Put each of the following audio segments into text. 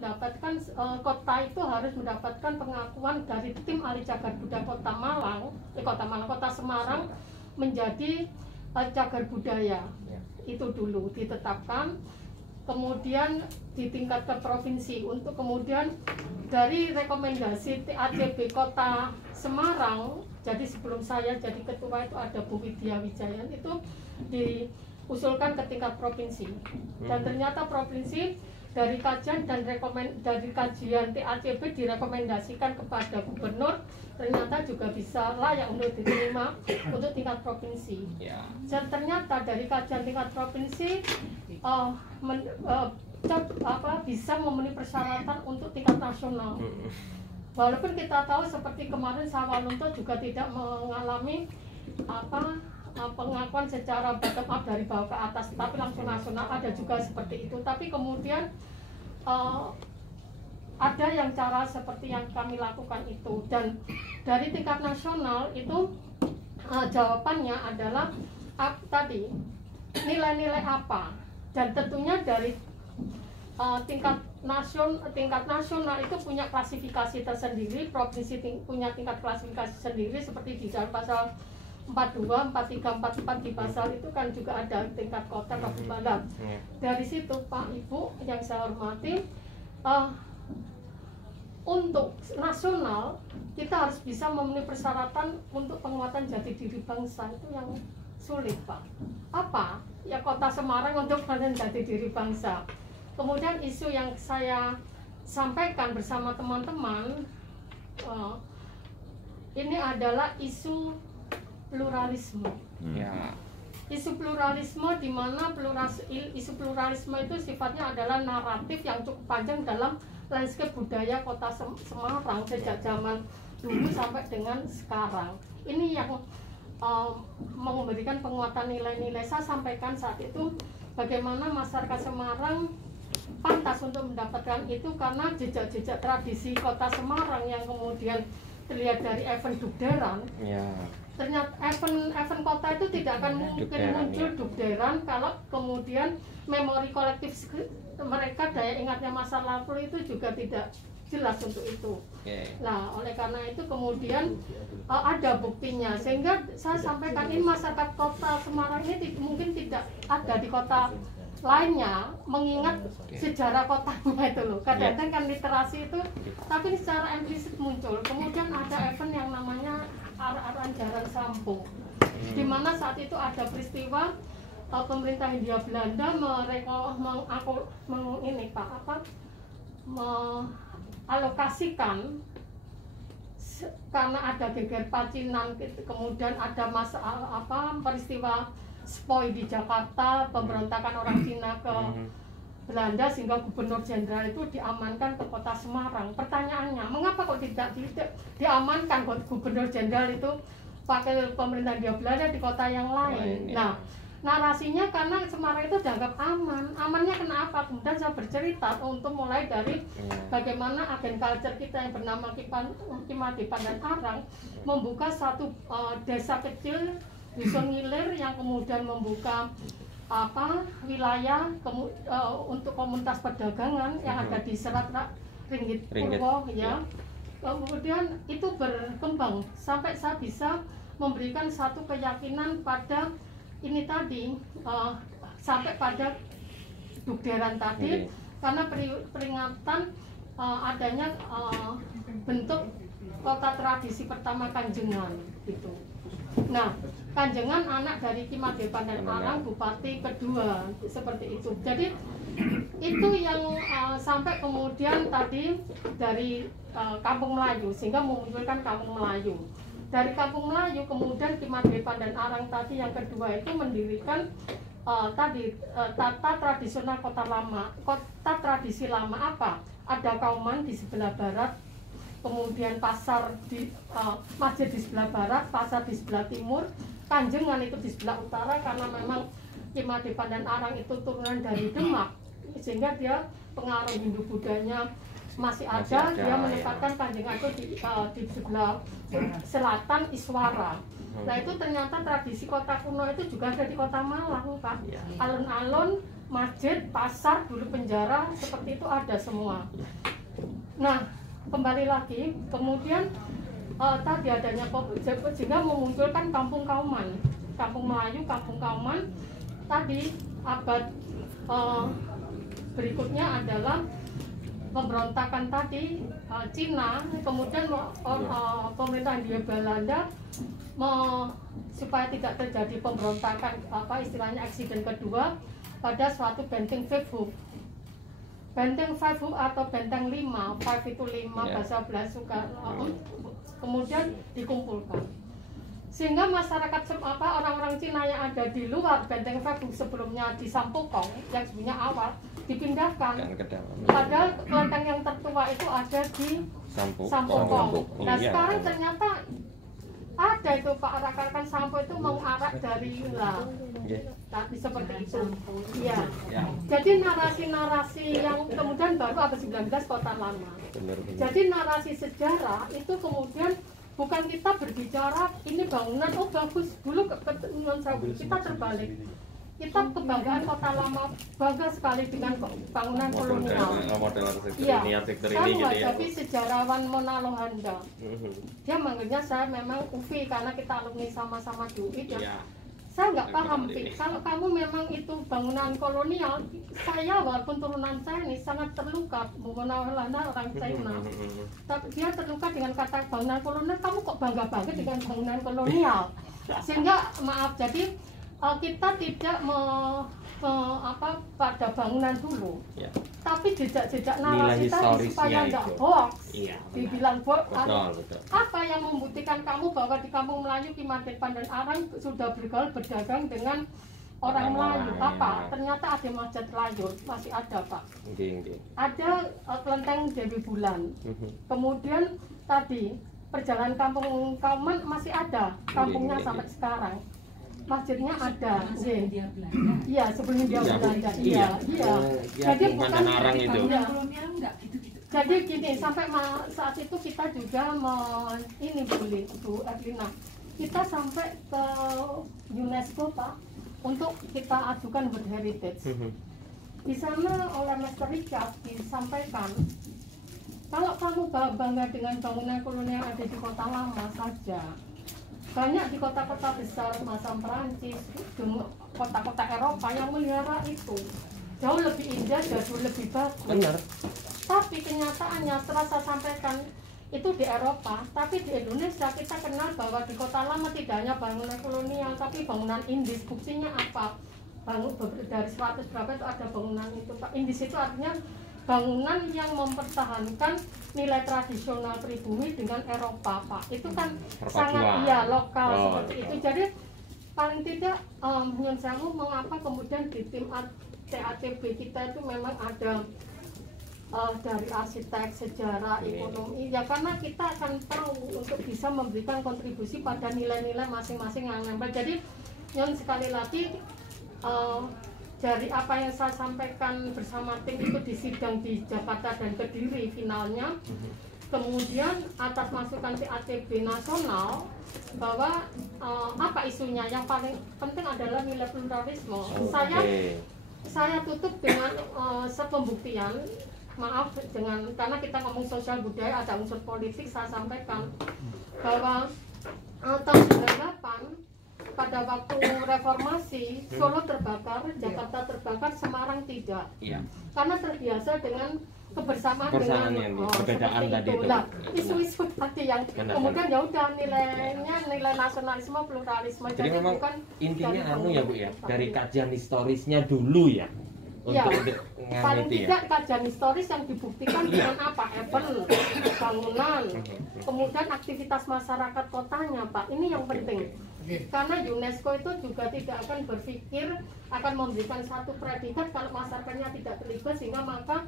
mendapatkan kota itu harus mendapatkan pengakuan dari tim ahli cagar budaya Kota Semarang menjadi cagar budaya. Itu dulu ditetapkan, kemudian di tingkat ke provinsi, untuk kemudian dari rekomendasi TACB Kota Semarang. Jadi sebelum saya jadi ketua itu ada Bu Widya Wijayan, itu diusulkan ke tingkat provinsi, dan ternyata provinsi dari kajian dan dari kajian TACB direkomendasikan kepada gubernur, ternyata juga bisa layak untuk diterima untuk tingkat provinsi. Dan ternyata dari kajian tingkat provinsi bisa memenuhi persyaratan untuk tingkat nasional. Walaupun kita tahu seperti kemarin Sawalunto juga tidak mengalami pengakuan secara bottom up dari bawah ke atas, tapi langsung nasional, ada juga seperti itu. Tapi kemudian ada yang cara seperti yang kami lakukan itu, dan dari tingkat nasional itu jawabannya adalah tadi nilai-nilai apa, dan tentunya dari tingkat nasional itu punya klasifikasi tersendiri, provinsi punya tingkat klasifikasi sendiri, seperti di dalam pasal 42, 43, 44 di pasal itu kan juga ada tingkat kota kabupaten. Dari situ Pak Ibu yang saya hormati, untuk nasional kita harus bisa memenuhi persyaratan untuk penguatan jati diri bangsa. Itu yang sulit Pak. Apa? Ya Kota Semarang untuk penguatan jati diri bangsa. Kemudian isu yang saya sampaikan bersama teman-teman ini adalah isu pluralisme. Isu pluralisme, di mana isu pluralisme itu sifatnya adalah naratif yang cukup panjang dalam landscape budaya Kota Semarang sejak zaman dulu sampai dengan sekarang. Ini yang memberikan penguatan nilai-nilai. Saya sampaikan saat itu bagaimana masyarakat Semarang pantas untuk mendapatkan itu karena jejak-jejak tradisi Kota Semarang yang kemudian terlihat dari event Dugderan. Ternyata event kota itu tidak akan mungkin muncul Dugderan kalau kemudian memori kolektif mereka, daya ingatnya masa lalu itu juga tidak jelas untuk itu. Nah, oleh karena itu kemudian ada buktinya, sehingga saya sampaikan ini masyarakat Kota Semarang ini mungkin tidak ada di kota lainnya mengingat sejarah kotanya itu loh. Kadang-kadang kan literasi itu, tapi secara implisit muncul. Kemudian ada event yang namanya Ar-Aran Jaran Sampung, di mana saat itu ada peristiwa pemerintah Hindia Belanda mengalokasikan karena ada geger pacinan, kemudian ada peristiwa Spoi di Jakarta, pemberontakan orang Cina ke Belanda, sehingga gubernur jenderal itu diamankan ke Kota Semarang. Pertanyaannya, mengapa kok tidak diamankan gubernur jenderal itu pakai pemerintah Hindia Belanda di kota yang lain? Nah, narasinya karena Semarang itu dianggap aman. Amannya kenapa? Kemudian saya bercerita untuk mulai dari bagaimana agen culture kita yang bernama Kimadipan dan Arang membuka satu desa kecil Dusun Ngilir yang kemudian membuka wilayah untuk komunitas perdagangan yang ada di Serat Ringgit Purwo ya. Kemudian itu berkembang sampai saya bisa memberikan satu keyakinan pada ini tadi, sampai pada Dugderan tadi, karena peringatan adanya bentuk kota tradisi pertama Kanjengan gitu. Nah, Kanjengan anak dari Kimadepan dan Arang, bupati kedua, seperti itu. Jadi itu yang sampai kemudian tadi dari Kampung Melayu, sehingga memunculkan Kampung Melayu. Dari Kampung Melayu kemudian Kimadepan dan Arang tadi yang kedua itu mendirikan tata tradisional kota lama. Kota tradisi lama apa? Ada Kauman di sebelah barat, kemudian pasar masjid di sebelah barat, pasar di sebelah timur, Kanjengan itu di sebelah utara, karena memang Kimadepan dan Arang itu turunan dari Demak, sehingga dia pengaruh Hindu Budanya masih ada. Dia menempatkan Kanjengan itu di sebelah selatan Iswara. Nah itu ternyata tradisi kota kuno itu juga ada di Kota Malang Pak. Alun-alun masjid, pasar, dulu penjara, seperti itu ada semua. Nah, kembali lagi, kemudian tadi adanya sehingga memunculkan kampung Kauman, kampung Melayu, kampung Kauman. Tadi abad berikutnya adalah pemberontakan tadi Cina, kemudian pemerintah Hindia Belanda supaya tidak terjadi pemberontakan istilahnya eksiden kedua pada suatu benteng Vijfhoek. Benteng Vijfhoek atau benteng 5, Five itu 5 bahasa Belanda, kemudian dikumpulkan. Sehingga masyarakat orang-orang Cina yang ada di luar benteng Vijfhoek sebelumnya di Sampokong yang sebenarnya awal dipindahkan. Padahal kelenteng yang tertua itu ada di Sampokong. Nah sekarang ternyata ada itu Pak rekan-rekan Sampo itu mengarak dari tapi seperti itu. Iya. Jadi narasi-narasi yang kemudian baru abad 19 Kota Lama. Jadi narasi sejarah itu kemudian bukan kita berbicara ini bangunan bagus dulu kita terbalik. Kita kebanggaan Kota Lama, bangga sekali dengan bangunan kolonial. Iya, saya menghadapi sejarawan Mona Lohanda. Dia manggilnya saya memang Ufi karena kita alumni sama-sama di UI. Saya nggak paham, kalau kamu memang itu bangunan kolonial, saya walaupun turunan saya ini sangat terluka. Mona Lohanda orang China, tapi dia terluka dengan kata bangunan kolonial. Kamu kok bangga-bangga dengan bangunan kolonial? Sehingga maaf, jadi kita tidak pada bangunan dulu, tapi jejak-jejak narasi tadi supaya tidak hoax. Dibilang hoax, apa yang membuktikan kamu bahwa di kampung Melayu Kimadepan dan Arang sudah bergaul berdagang dengan orang Melayu? Apa? Ternyata ada masjid Layur, masih ada Pak. Ada kelenteng Dewi Bulan. Kemudian tadi perjalanan kampung Kauman masih ada, kampungnya sampai sekarang. Masjidnya ada, iya sebelum dia Belanda, iya. Jadi bukan jadi gini, sampai saat itu kita juga ini Bu Erlina, kita sampai ke UNESCO Pak untuk kita ajukan World Heritage. Di sana oleh Master Richard disampaikan, kalau kamu bangga dengan bangunan kolonial yang ada di Kota Lama saja, banyak di kota-kota besar macam Perancis, kota-kota Eropa yang melihara itu jauh lebih indah, jauh lebih bagus. Benar. Tapi kenyataannya setelah saya sampaikan itu di Eropa, tapi di Indonesia kita kenal bahwa di Kota Lama tidak hanya bangunan kolonial, tapi bangunan Indis. Buktinya apa? Dari 100 berapa itu ada bangunan itu Pak. Indis itu artinya bangunan yang mempertahankan nilai tradisional pribumi dengan Eropa Pak. Itu kan sangat lokal seperti itu. Jadi paling tidak menurut saya mengapa kemudian di tim TATB kita itu memang ada dari arsitek, sejarah, ekonomi, ya karena kita akan tahu untuk bisa memberikan kontribusi pada nilai-nilai masing-masing yang nempel. Jadi yang sekali lagi dari apa yang saya sampaikan bersama tim itu di sidang di Jakarta dan Kediri finalnya, kemudian atas masukan TATB nasional bahwa apa isunya yang paling penting adalah nilai pluralisme. Saya tutup dengan sepembuktian, maaf dengan karena kita ngomong sosial budaya ada unsur politik, saya sampaikan bahwa tahun 98 pada waktu reformasi Solo terbakar, Jakarta terbakar, Semarang tidak. Karena terbiasa dengan kebersamaan dengan perbedaan tadi itu. Isu-isu tadi yang kemudian ya udah nilai nasionalisme, pluralisme. Jadi memang bukan intinya ya Bu ya, dari kajian historisnya dulu ya. Untuk paling tidak kajian historis yang dibuktikan dengan apa? Event, bangunan, kemudian aktivitas masyarakat kotanya Pak. Ini yang penting. Karena UNESCO itu juga tidak akan berpikir akan memberikan satu predikat kalau masyarakatnya tidak terlibat, sehingga maka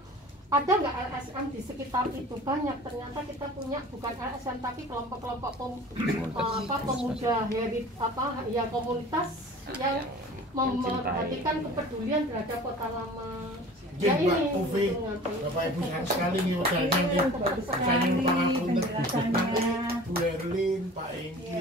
ada nggak LSM di sekitar itu? Banyak. Ternyata kita punya bukan LSM tapi kelompok-kelompok pemuda komunitas yang memperhatikan kepedulian terhadap Kota Lama. Ya ini Bapak Ibu sayang sekali nih wadahnya nih. Sayang Pak Apunten, Bu Erlin, Pak Enggi.